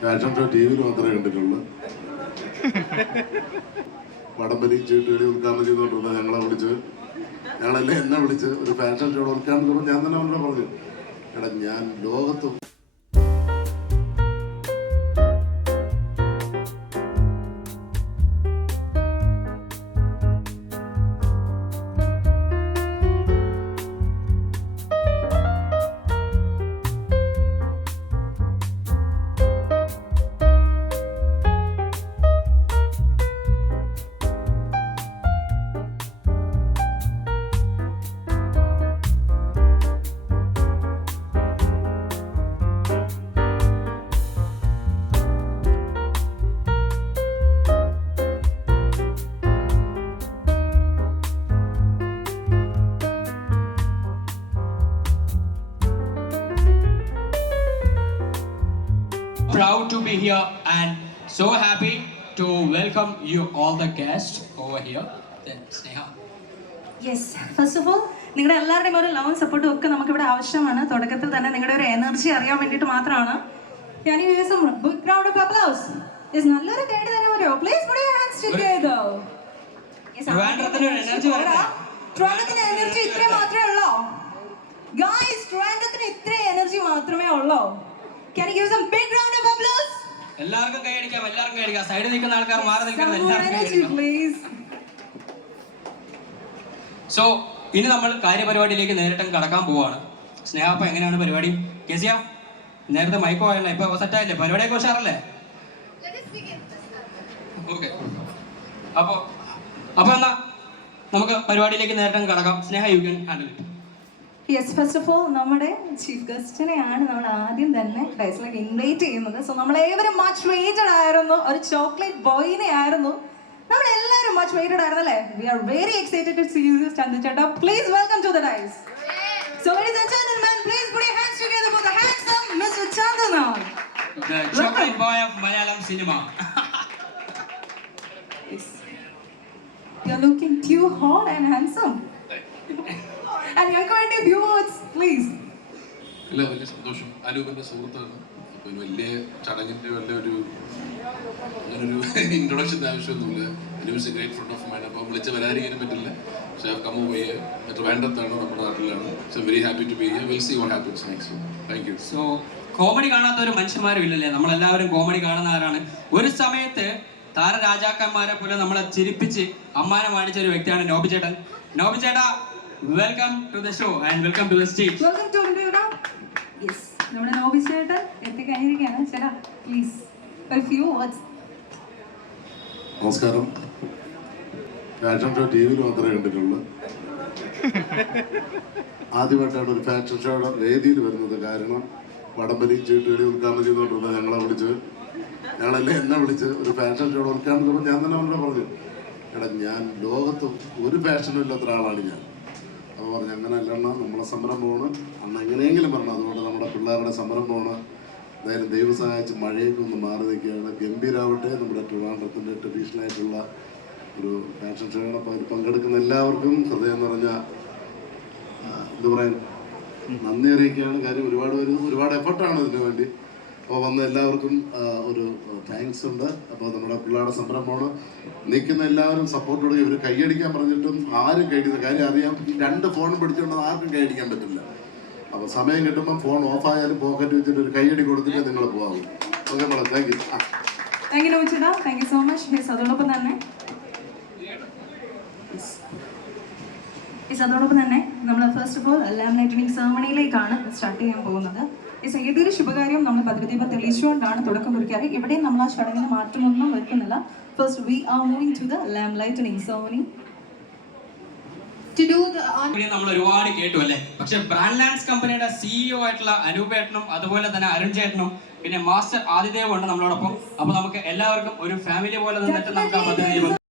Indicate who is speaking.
Speaker 1: Fashion show T വിയിൽ മാത്രമേ കണ്ടിട്ടുള്ളൂ. വടംവലി ചീട്ടുകളി ഉദ്ഘാടനം ചെയ്തുകൊണ്ടിരുന്ന ഞങ്ങളെ വിളിച്ച് ഞങ്ങളെല്ലാം എന്നെ വിളിച്ച് ഒരു ഫാഷൻ ഷോയുടെ ഉദ്ഘാടനം ഞാൻ തന്നെ അവരോട് പറഞ്ഞു എടാ ഞാൻ ലോകത്ത്
Speaker 2: proud to be here and so happy to welcome you all the guests over here. Then Sneha.
Speaker 3: Yes, first of all, നിങ്ങളുടെ എല്ലാവരുടെയും ഒരു ലവും സപ്പോർട്ടും ഒക്കെ നമുക്ക് ഇവിടെ ആവശ്യമാണ് തുടക്കത്തിൽ തന്നെ നിങ്ങളുടെ ഒരു എനർജി അറിയാൻ വേണ്ടിയിട്ട് മാത്രമാണ് ഞാൻ ഈ ദിവസം big round of applause yes നല്ലൊരു കേട്ട് തരാൻ പറ്റുമോ please put your hands together Yes,
Speaker 2: ട്രിവാൻഡ്രത്തിന് ഒരു energy വരട്ടെ.
Speaker 3: ട്രിവാൻഡ്രത്തിന് എനർജി ഇത്രേ മാത്രമേ ഉള്ളൂ ഗായ്സ് ട്രിവാൻഡ്രത്തിന് ഇത്രേ എനർജി മാത്രമേ ഉള്ളൂ some big round of applause?
Speaker 2: എല്ലാവർക്കും കൈയടിക്കാം എല്ലാവർക്കും കൈയടിക്കാം സൈഡിൽ നിൽക്കുന്ന ആൾക്കാർ മാറി നിൽക്കുന്നത് എല്ലാവർക്കും. സോ ഇനി നമ്മൾ കാര്യപരിപാടിയിലേക്ക് നേരിട്ടും കടക്കാൻ പോവാണ്. സ്നേഹപ്പ എങ്ങനെയാണ് പരിപാടി? കേസിയ നേരത്തെ മൈക്കോ ആയല്ലോ ഇപ്പൊ സെറ്റായില്ലേ പരിപാടിയൊക്കെ ഉഷാറല്ലേ? ഓക്കെ അപ്പോ അപ്പൊ എന്നാ നമുക്ക് പരിപാടിയിലേക്ക് നേരിട്ടും കടക്കാം. Sneha you can handle it
Speaker 3: yes first of all നമ്മുടെ ചീഫ് ഗസ്റ്റിനെയാണ് നമ്മൾ ആദ്യം തന്നെ ഡൈസിലേക്ക് ഇൻവൈറ്റ് ചെയ്യുന്നത്. സോ നമ്മൾ ഏവരും മച്ച് വെയിറ്റഡ് ആയിരുന്നു. ഒരു ചോക്ലേറ്റ് ബോയിനെ ആയിരുന്നു നമ്മൾ എല്ലാവരും മച്ച് വെയിറ്റഡ് ആയിരുന്നു അല്ലേ we are very excited to see you Chandra ചേട്ടാ. Please welcome to the dais so ladies and gentlemen please put your hands for the handsome Mr. Chandana.
Speaker 2: The chocolate boy of Malayalam cinema
Speaker 3: you are looking too hot and handsome.
Speaker 4: ഇല്ല വലിയ സന്തോഷം. അനൂപിന്റെ സുഹൃത്താണ്. അപ്പൊ ഒരു വലിയ ചടങ്ങിന്റെ അങ്ങനൊരു ഇൻട്രൊഡക്ഷന്റെ ആവശ്യമൊന്നുമില്ല. Anoop a great friend of mine അപ്പോൾ വിളിച്ച് വരാതിരിക്കാനും പറ്റില്ല. പക്ഷേ കമ്മ പോയി ട്രിവാൻഡ്രത്താണ് നമ്മുടെ നാട്ടിലാണ്. So very happy to be here will see what happens next thank you
Speaker 2: so comedy കാണാത്ത ഒരു മനുഷ്യന്മാരും ഇല്ലല്ലേ നമ്മളെല്ലാവരും കോമഡി കാണുന്നവരാണ്. ഒരു സമയത്ത് താരരാജാക്കന്മാരെ പോലെ നമ്മളെ ചിരിപ്പിച്ച് അമ്മാനം വാണിച്ച ഒരു വ്യക്തിയാണ് നോബിചേട്ടൻ. നോബിചേട്ടാ നോബി ചേട്ടാ welcome to the show and welcome to the stage
Speaker 3: welcome to ഇന്ത്യയുടെ യെസ് നമ്മുടെ നോബി ചേട്ടൻ എത്തിക്കഴിഞ്ഞിരിക്കുകയാണ്. ചേട്ടാ പ്ലീസ് ഒരു ഫ്യൂ വേർഡ്സ്
Speaker 1: നമസ്കാരം. ഫാഷൻ ഷോ ടി വിയിൽ മാത്രമേ കണ്ടിട്ടുള്ളൂ. ആദ്യമായിട്ടാണ് ഒരു ഫാഷൻ ഷോയുടെ വേദിയിൽ വരുന്നത്. കാരണം വടംവലി ചീട്ടുകളി ഉദ്ഘാടനം ചെയ്തുകൊണ്ടിരുന്ന ഞങ്ങളെ വിളിച്ച് ഞങ്ങളെല്ലാം എന്നെ വിളിച്ച് ഒരു ഫാഷൻ ഷോയുടെ ഉദ്ഘാടനം ചെയ്തപ്പോൾ ഞാൻ തന്നെ അവരോട് പറഞ്ഞു എടാ ഞാൻ ലോകത്ത് ഒരു ഫാഷനും ഇല്ലാത്ത ഒരാളാണ് ഞാൻ. അപ്പോൾ പറഞ്ഞു അങ്ങനെ അല്ലണ്ണ നമ്മളെ സംരംഭമാണ് അന്ന് എങ്ങനെയെങ്കിലും പറഞ്ഞു അതുകൊണ്ട് നമ്മുടെ പിള്ളേരുടെ സംരംഭമാണ് എന്തായാലും ദൈവം സഹായിച്ച് മഴയൊക്കെ ഒന്ന് മാറി നിൽക്കുകയാണ്. ഗംഭീരാവട്ടെ നമ്മുടെ ട്രിവാൻഡ്രത്തിന്റെ ട്രഡീഷണലായിട്ടുള്ള ഒരു ഫാഷൻ ഷോയുടെ അതിൽ പങ്കെടുക്കുന്ന എല്ലാവർക്കും ഹൃദയം നിറഞ്ഞ എന്താ പറയാൻ നന്ദി അറിയിക്കുകയാണ്. കാര്യം ഒരുപാട് പേര് ഒരുപാട് എഫർട്ടാണ് ഇതിനു വേണ്ടി. അപ്പോൾ വന്ന എല്ലാവർക്കും ഒരു താങ്ക്സ് ഉണ്ട്. അപ്പോൾ നമ്മുടെ പിള്ളേരുടെ സംരംഭമാണ്. നിൽക്കുന്ന എല്ലാവരും സപ്പോർട്ടോടെ ഇവർ കൈയടിക്കാൻ പറഞ്ഞിട്ടും ആരും കൈയടിക്കുന്ന കാര്യം അറിയാം. രണ്ട് ഫോൺ പിടിച്ചുകൊണ്ട് ആർക്കും കൈയടിക്കാൻ പറ്റില്ല. അപ്പോൾ സമയം കിട്ടുമ്പോൾ ഫോൺ ഓഫ് ആയാലും പോക്കറ്റ് വെച്ചിട്ട് ഒരു കൈയടി കൊടുത്തിട്ട് നിങ്ങൾ പോകാവും. Okay madam thank you
Speaker 3: thank you so much അതോടൊപ്പം തന്നെ. അതോടൊപ്പം തന്നെ നമ്മൾ ഫസ്റ്റ് ഓഫ് ഓൾ ലാമിനേറ്റിംഗ് സെർമണിയിലേക്കാണ് സ്റ്റാർട്ട് ചെയ്യാൻ പോകുന്നത്. ഏതൊരു ശുഭകാര്യം നമ്മൾ പതിവ് തെളിയിച്ചുകൊണ്ടാണ് തുടക്കം കുറിക്കാറ്. ഇവിടെയും നമ്മൾ ആ ചടങ്ങിന് മാറ്റമൊന്നും വരുത്തുന്നില്ല. First we are moving to the lamp lighting ceremony the
Speaker 2: നമ്മൾ ഒരുപാട് കേട്ടു അല്ലേ? പക്ഷെ ബ്രാൻഡ് ലാൻഡ്സ് കമ്പനിയുടെ സിഇഒ ആയിട്ടുള്ള അനൂപേട്ടനും അതുപോലെ തന്നെ അരുൺ ചേട്ടനും പിന്നെ മാസ്റ്റർ ആദിദേവും ഉണ്ട് നമ്മളോടൊപ്പം. അപ്പൊ നമുക്ക് എല്ലാവർക്കും ഒരു ഫാമിലി പോലെ നിന്നിട്ട് നമുക്ക്